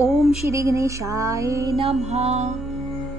ओम श्री गणेशाय नमः।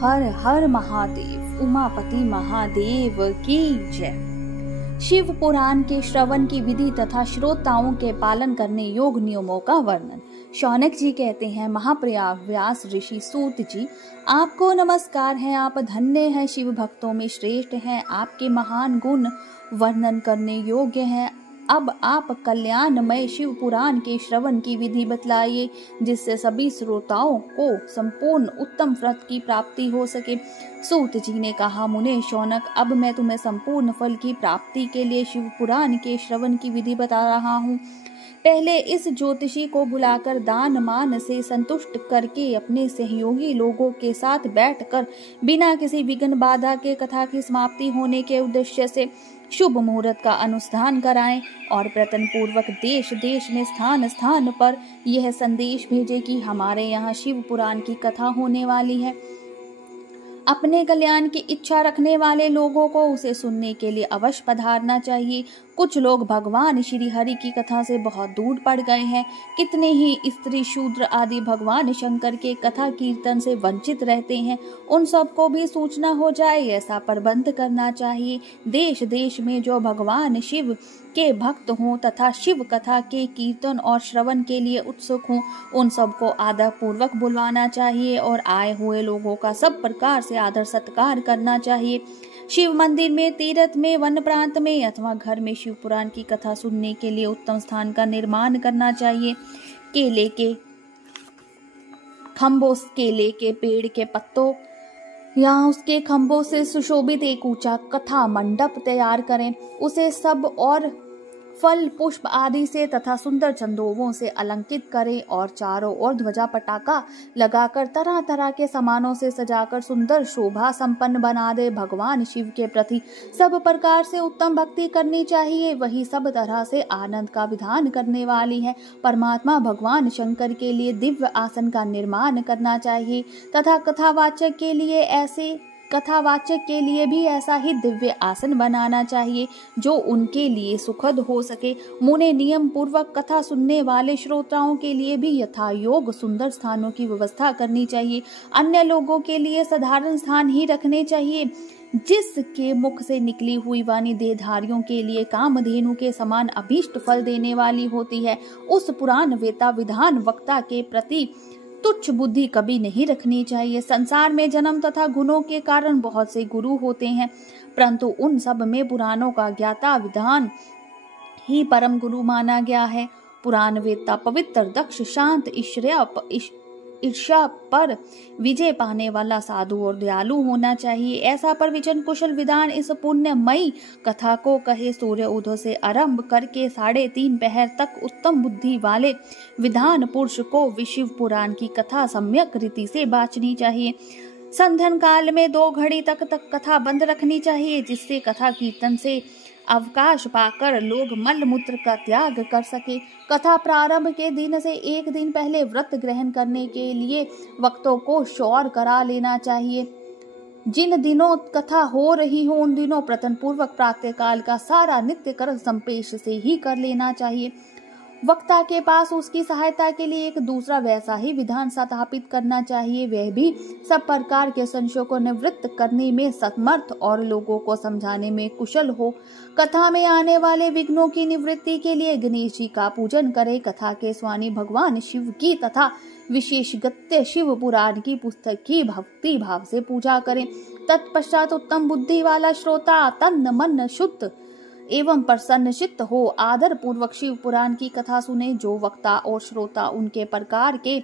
हर हर महादेव। उमापति महादेव की जय। शिव पुराण के श्रवण की विधि तथा श्रोताओं के पालन करने योग नियमों का वर्णन। शौनक जी कहते हैं, महाप्रयाग व्यास ऋषि सूत जी, आपको नमस्कार है। आप धन्य हैं, शिव भक्तों में श्रेष्ठ हैं। आपके महान गुण वर्णन करने योग्य हैं। अब आप कल्याणमय शिव पुराण के श्रवण की विधि बतलाइए, जिससे सभी श्रोताओं को संपूर्ण उत्तम व्रत की प्राप्ति हो सके। सूत जी ने कहा, मुने शौनक, अब मैं तुम्हें संपूर्ण फल की प्राप्ति के लिए शिव पुराण के श्रवण की विधि बता रहा हूँ। पहले इस ज्योतिषी को बुलाकर दान मान से संतुष्ट करके अपने सहयोगी लोगों के साथ बैठकर बिना किसी विघ्न बाधा के कथा की समाप्ति होने के उद्देश्य से शुभ मुहूर्त का अनुष्ठान कराएं और प्रयत्न पूर्वक देश देश में स्थान स्थान पर यह संदेश भेजे कि हमारे यहाँ शिव पुराण की कथा होने वाली है। अपने कल्याण की इच्छा रखने वाले लोगों को उसे सुनने के लिए अवश्य पधारना चाहिए। कुछ लोग भगवान श्री हरि की कथा से बहुत दूर पड़ गए हैं। कितने ही स्त्री शूद्र आदि भगवान शंकर के कथा कीर्तन से वंचित रहते हैं। उन सबको भी सूचना हो जाए, ऐसा प्रबंध करना चाहिए। देश देश में जो भगवान शिव के भक्त हों तथा शिव कथा के कीर्तन और श्रवण के लिए उत्सुक हों, उन सबको आदर पूर्वक बुलवाना चाहिए और आए हुए लोगों का सब प्रकार से आदर सत्कार करना चाहिए। शिव मंदिर में, तीर्थ में, वन प्रांत में अथवा घर में शिव पुराण की कथा सुनने के लिए उत्तम स्थान का निर्माण करना चाहिए। केले के खंभों, केले के पेड़ के पत्तों या उसके खंभों से सुशोभित एक ऊंचा कथा मंडप तैयार करें। उसे सब और फल पुष्प आदि से तथा सुंदर चंदोवों से अलंकृत करें और चारों ओर ध्वजा पटाखा लगाकर तरह तरह के सामानों से सजाकर सुंदर शोभा संपन्न बना दे। भगवान शिव के प्रति सब प्रकार से उत्तम भक्ति करनी चाहिए। वही सब तरह से आनंद का विधान करने वाली है। परमात्मा भगवान शंकर के लिए दिव्य आसन का निर्माण करना चाहिए तथा कथावाचक के लिए भी ऐसा ही दिव्य आसन बनाना चाहिए जो उनके लिए सुखद हो सके। मुने नियम पूर्वक कथा सुनने वाले श्रोताओं के लिए भी यथा योग सुंदर स्थानों की व्यवस्था करनी चाहिए। अन्य लोगों के लिए साधारण स्थान ही रखने चाहिए। जिसके मुख से निकली हुई वाणी देहधारियों के लिए कामधेनु के समान अभीष्ट फल देने वाली होती है, उस पुराण वेता विधान वक्ता के प्रति तुच्छ बुद्धि कभी नहीं रखनी चाहिए। संसार में जन्म तथा गुणों के कारण बहुत से गुरु होते हैं, परंतु उन सब में पुराणों का ज्ञाता विधान ही परम गुरु माना गया है। पुराण वेत्ता पवित्र, दक्ष, शांत, ईर्ष्या पर विजय पाने वाला साधु और दयालु होना चाहिए। ऐसा परविजन कुशल विधान इस पुण्यमयी कथा को कहे। सूर्य उदय से आरंभ करके 3:30 पहर तक उत्तम बुद्धि वाले विधान पुरुष को विशिव पुराण की कथा सम्यक रीति से बांचनी चाहिए। संध्यान काल में 2 घड़ी तक कथा बंद रखनी चाहिए, जिससे कथा कीर्तन से अवकाश पाकर लोग मल मूत्र का त्याग कर सके। कथा प्रारंभ के दिन से 1 दिन पहले व्रत ग्रहण करने के लिए वक्तों को शौर करा लेना चाहिए। जिन दिनों कथा हो रही हो उन दिनों प्रयत्न पूर्वक प्रातः काल का सारा नित्य कर्म संपेश से ही कर लेना चाहिए। वक्ता के पास उसकी सहायता के लिए एक दूसरा वैसा ही विधान स्थापित करना चाहिए। वह भी सब प्रकार के संशयों को निवृत्त करने में समर्थ और लोगों को समझाने में कुशल हो। कथा में आने वाले विघ्नों की निवृत्ति के लिए गणेश जी का पूजन करे। कथा के स्वामी भगवान शिव की तथा विशेषगत्य शिव पुराण की पुस्तक की भक्ति भाव से पूजा करें। तत्पश्चात उत्तम बुद्धि वाला श्रोता तन मन शुद्ध एवं प्रसन्न चित्त हो आदर पूर्वक शिव पुराण की कथा सुने। जो वक्ता और श्रोता उनके प्रकार के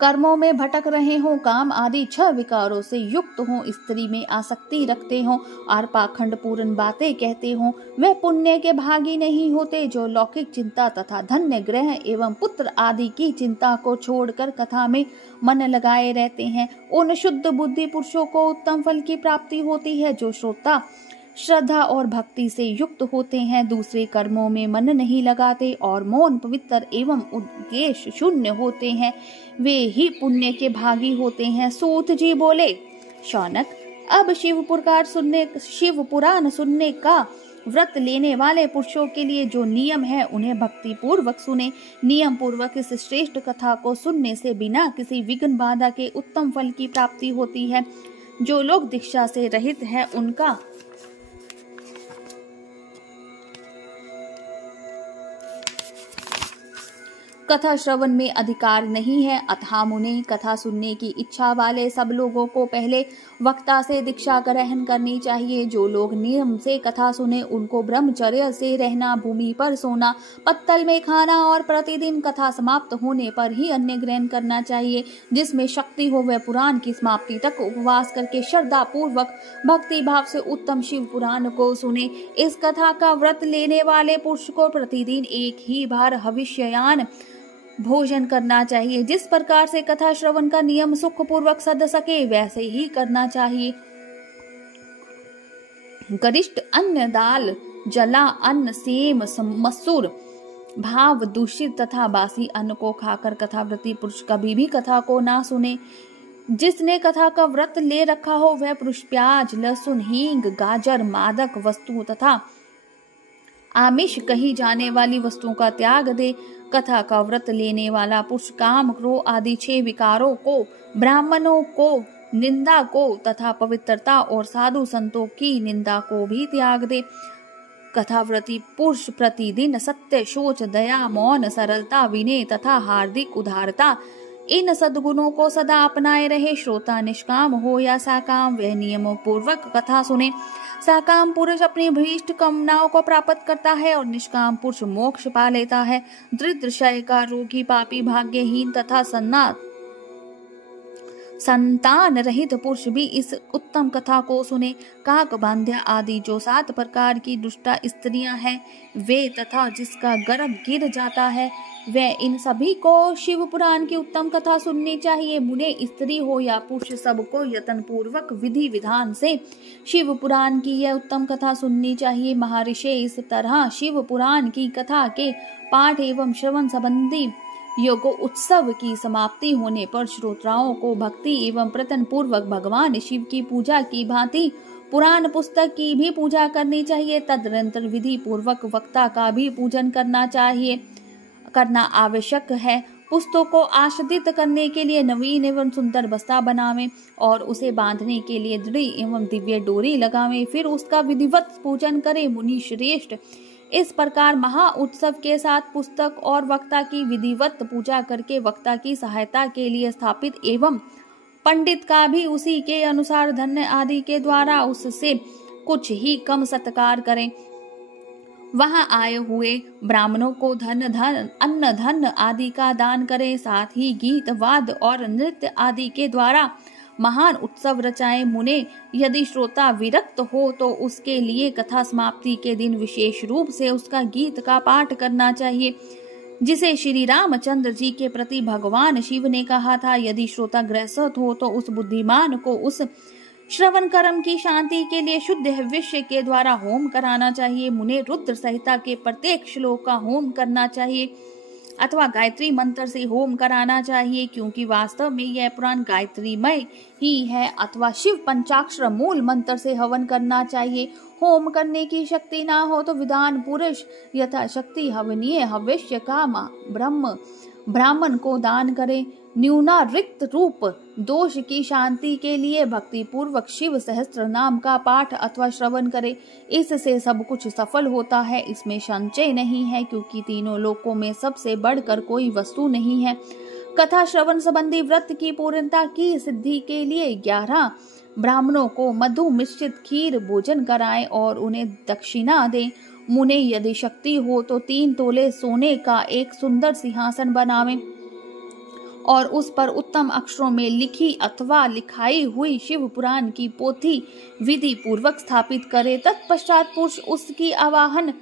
कर्मों में भटक रहे हों, काम आदि 6 विकारों से युक्त हों, स्त्री में आसक्ति रखते हों और पाखंड पूर्ण बातें कहते हों, वे पुण्य के भागी नहीं होते। जो लौकिक चिंता तथा धन्य ग्रह एवं पुत्र आदि की चिंता को छोड़कर कथा में मन लगाए रहते हैं, उन शुद्ध बुद्धि पुरुषों को उत्तम फल की प्राप्ति होती है। जो श्रोता श्रद्धा और भक्ति से युक्त होते हैं, दूसरे कर्मों में मन नहीं लगाते और मौन पवित्र एवं उद्देश्य शून्य होते हैं, वे ही पुण्य के भागी होते हैं। सूत जी बोले, शौनक, अब शिव पुराण सुनने का व्रत लेने वाले पुरुषों के लिए जो नियम है उन्हें भक्ति पूर्वक सुने। नियम पूर्वक इस श्रेष्ठ कथा को सुनने से बिना किसी विघ्न बाधा के उत्तम फल की प्राप्ति होती है। जो लोग दीक्षा से रहित है उनका कथा श्रवण में अधिकार नहीं है। अतः मुने कथा सुनने की इच्छा वाले सब लोगों को पहले वक्ता से दीक्षा ग्रहण करनी चाहिए। जो लोग नियम से कथा सुने उनको ब्रह्मचर्य से रहना, भूमि पर सोना, पत्तल में खाना और प्रतिदिन कथा समाप्त होने पर ही अन्न ग्रहण करना चाहिए। जिसमें शक्ति हो वह पुराण की समाप्ति तक उपवास करके श्रद्धा पूर्वक भक्ति भाव से उत्तम शिव पुराण को सुने। इस कथा का व्रत लेने वाले पुरुष को प्रतिदिन एक ही बार हविष्ययान भोजन करना चाहिए। जिस प्रकार से कथा श्रवण का नियम सुख पूर्वक सद सके वैसे ही करना चाहिए। गरिष्ठ अन्न, दाल, जला अन्न, सेम, मसूर, भाव दूषित तथा बासी अन्न को खाकर कथाव्रती पुरुष कभी भी कथा को ना सुने। जिसने कथा का व्रत ले रखा हो वह पुरुष प्याज, लहसुन, हींग, गाजर, मादक वस्तु तथा आमिष कही जाने वाली वस्तुओं का त्याग दे। कथा का व्रत लेने वाला पुरुष काम, क्रोध आदि 6 विकारों को, ब्राह्मणों को निंदा को तथा पवित्रता और साधु संतों की निंदा को भी त्याग दे। कथाव्रती पुरुष प्रतिदिन सत्य, शोच, दया, मौन, सरलता, विनय तथा हार्दिक उदारता इन सद्गुणों को सदा अपनाए रहे। श्रोता निष्काम हो या साकाम वह नियमों पूर्वक कथा सुने। साकाम पुरुष अपनी भीष्ट कामनाओं को प्राप्त करता है और निष्काम पुरुष मोक्ष पा लेता है। दरिद्र, क्षय का रोगी, पापी, भाग्यहीन तथा संतान रहित पुरुष भी इस उत्तम कथा को सुने। काक, बांध्या आदि जो 7 प्रकार की दुष्टा स्त्रियां हैं वे तथा जिसका गर्भ गिर जाता है वह इन सभी को शिव पुराण की उत्तम कथा सुननी चाहिए। मुने स्त्री हो या पुरुष सबको यत्न पूर्वक विधि विधान से शिव पुराण की यह उत्तम कथा सुननी चाहिए। महर्षि इस तरह शिव पुराण की कथा के पाठ एवं श्रवण संबंधी योग उत्सव की समाप्ति होने पर श्रोताओं को भक्ति एवं प्रयत्न पूर्वक भगवान शिव की पूजा की भांति पुराण पुस्तक की भी पूजा करनी चाहिए। तदनंतर विधि पूर्वक वक्ता का भी पूजन करना आवश्यक है। पुस्तक को आच्छादित करने के लिए नवीन एवं सुंदर बस्ता बनावें और उसे बांधने के लिए दृढ़ एवं दिव्य डोरी लगावें। फिर उसका विधिवत पूजन करें। मुनि श्रेष्ठ इस प्रकार महा उत्सव के साथ पुस्तक और वक्ता की विधिवत पूजा करके वक्ता की सहायता के लिए स्थापित एवं पंडित का भी उसी के अनुसार धन्य आदि के द्वारा उससे कुछ ही कम सत्कार करें। वहां आए हुए ब्राह्मणों को अन्न धन आदि का दान करें। साथ ही गीत, वाद और नृत्य आदि के द्वारा महान उत्सव रचाएं। मुने यदि श्रोता विरक्त हो तो उसके लिए कथा समाप्ति के दिन विशेष रूप से उसका गीत का पाठ करना चाहिए, जिसे श्री रामचंद्र जी के प्रति भगवान शिव ने कहा था। यदि श्रोता ग्रसित हो तो उस बुद्धिमान को उस श्रवण कर्म की शांति के लिए शुद्ध हविष्य के द्वारा होम कराना चाहिए। मुने रुद्र संहिता के प्रत्येक श्लोक का होम करना चाहिए अथवा गायत्री मंत्र से होम कराना चाहिए, क्योंकि वास्तव में यह पुराण गायत्रीमय ही है। अथवा शिव पंचाक्षर मूल मंत्र से हवन करना चाहिए। होम करने की शक्ति ना हो तो विद्वान पुरुष यथाशक्ति हवनीय हविष्य का ब्राह्मण को दान करे। न्यूनारिक्त रूप दोष की शांति के लिए भक्ति पूर्वक शिव सहस्त्र नाम का पाठ अथवा श्रवण करे। इससे सब कुछ सफल होता है, इसमें संशय नहीं है, क्योंकि तीनों लोकों में सबसे बढ़कर कोई वस्तु नहीं है। कथा श्रवण संबंधी व्रत की पूर्णता की सिद्धि के लिए 11 ब्राह्मणों को मधु मिश्रित खीर भोजन कराएं और उन्हें दक्षिणा दें। मुने यदि शक्ति हो तो 3 तोले सोने का एक सुंदर सिंहासन बनावें और उस पर उत्तम अक्षरों में लिखी अथवा लिखाई हुई शिव पुराण की पोथी विधि पूर्वक स्थापित करे। तत्पश्चात पुरुष उसकी आवाहन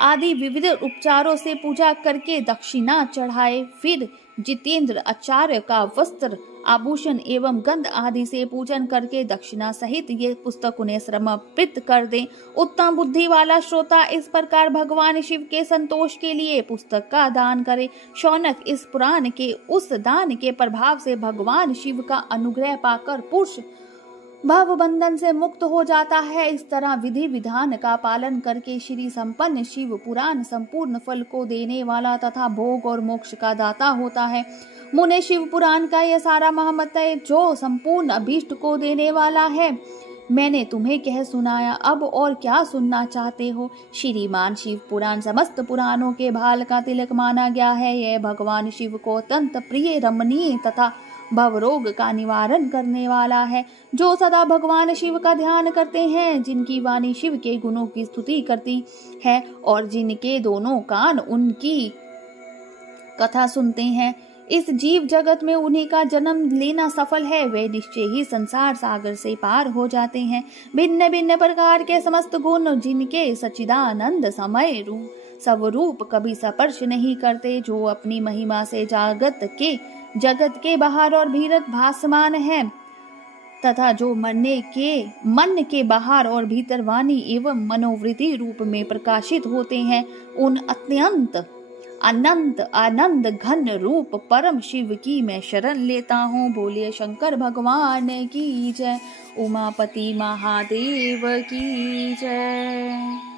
आदि विविध उपचारों से पूजा करके दक्षिणा चढ़ाए। फिर जितेंद्र आचार्य का वस्त्र, आभूषण एवं गंध आदि से पूजन करके दक्षिणा सहित ये पुस्तक उन्हें समर्पित कर दें। उत्तम बुद्धि वाला श्रोता इस प्रकार भगवान शिव के संतोष के लिए पुस्तक का दान करे। शौनक इस पुराण के उस दान के प्रभाव से भगवान शिव का अनुग्रह पाकर पुरुष भव बंधन से मुक्त हो जाता है। इस तरह विधि विधान का पालन करके श्री संपन्न शिव पुराण संपूर्ण फल को देने वाला तथा भोग और मोक्ष का दाता होता है। मुने शिव पुराण का यह सारा महामतय जो संपूर्ण अभीष्ट को देने वाला है मैंने तुम्हें कह सुनाया। अब और क्या सुनना चाहते हो? श्रीमान शिव पुराण समस्त पुराणों के भाल का तिलक माना गया है। यह भगवान शिव को अत्यंत प्रिय, रमणीय तथा भवरोग का निवारण करने वाला है। जो सदा भगवान शिव का ध्यान करते हैं, जिनकी वाणी शिव के गुणों की स्तुति करती है और जिनके दोनों कान उनकी कथा सुनते हैं, इस जीव जगत में उन्हीं का जन्म लेना सफल है। वे निश्चय ही संसार सागर से पार हो जाते हैं। भिन्न भिन्न प्रकार के समस्त गुण जिनके सच्चिदानंद समय स्वरूप कभी स्पर्श नहीं करते, जो अपनी महिमा से जगत के बाहर और भीतर भासमान है तथा जो मन के बाहर और भीतर वाणी एवं मनोवृत्ति रूप में प्रकाशित होते हैं, उन अनंत आनंद घन रूप परम शिव की मैं शरण लेता हूँ। बोलिए शंकर भगवान की जय, उमापति महादेव की जय।